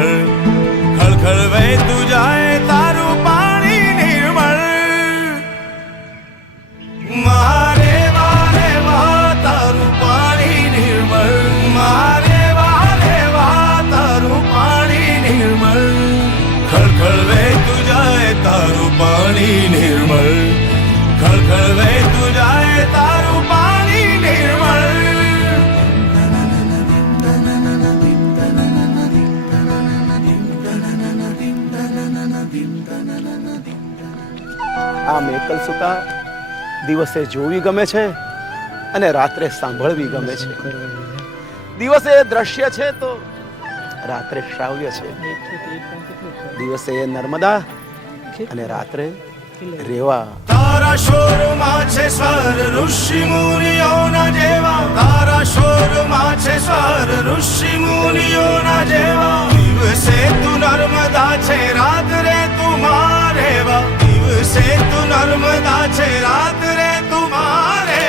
નિર્મળ ખળખળ વહેતું જાય તારું પાણી નિર્મળ મારે વારે વાહ તારું પાણી નિર્મળ મારે વારે વાહ તારું પાણી નિર્મળ ખળખળ વહેતું જાય તારું પાણી નિર્મળ ખળખળ વહેતું જાય તારું પાણી નિર્મળ આ મેકલ સુતા દિવસે જોવી ગમે છે અને રાત્રે સાંભળવી ગમે છે. દિવસે દ્રશ્ય છે તો રાત્રે શ્રાવ્ય છે. દિવસે નર્મદા અને રાત્રે રેવા. તારા શોરમાં છે સ્વર ઋષિ મુનિઓના જેવા તારા શોરમાં છે સ્વર ઋષિ મુનિઓના જેવા દિવસે તું નર્મદા છે રાત્રે તું મારે વા દિવસે તું નર્મદા છે રાત્રે તું મારે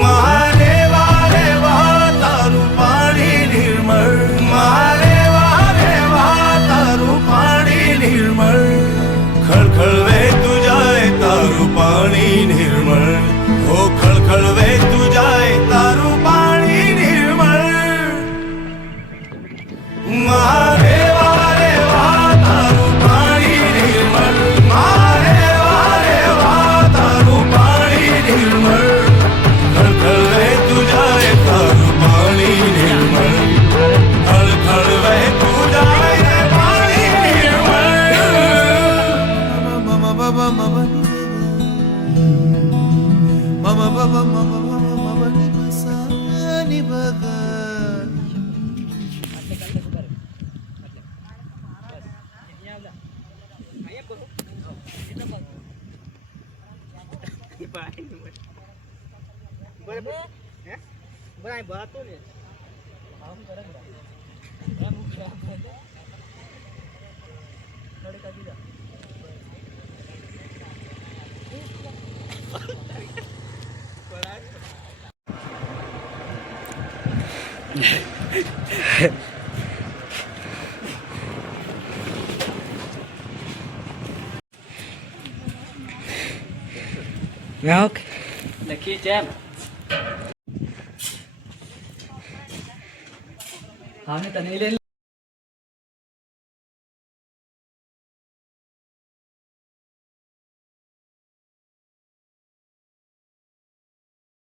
મારે વારે વાહ તારું પાણી નિર્મળ મારે વારે વાહ તારું પાણી નિર્મળ ખળખળ વહેતું જાય તારું પાણી નિર્મળ ઓ ખળખળ વહેતું જાય તારું પાણી નિર્મળ મારે વારે વાહ તારું પાણી નિર્મળ મારે વારે વાહ તારું પાણી નિર્મળ ખળખળ વહેતું જાય તારું પાણી નિર્મળ ખળખળ વહેતું જાય પાણી નિર્મળ મમ બાબા મમ બાબા મમ ની બસાની બગા Yok. Lagi jam. Hanya tadi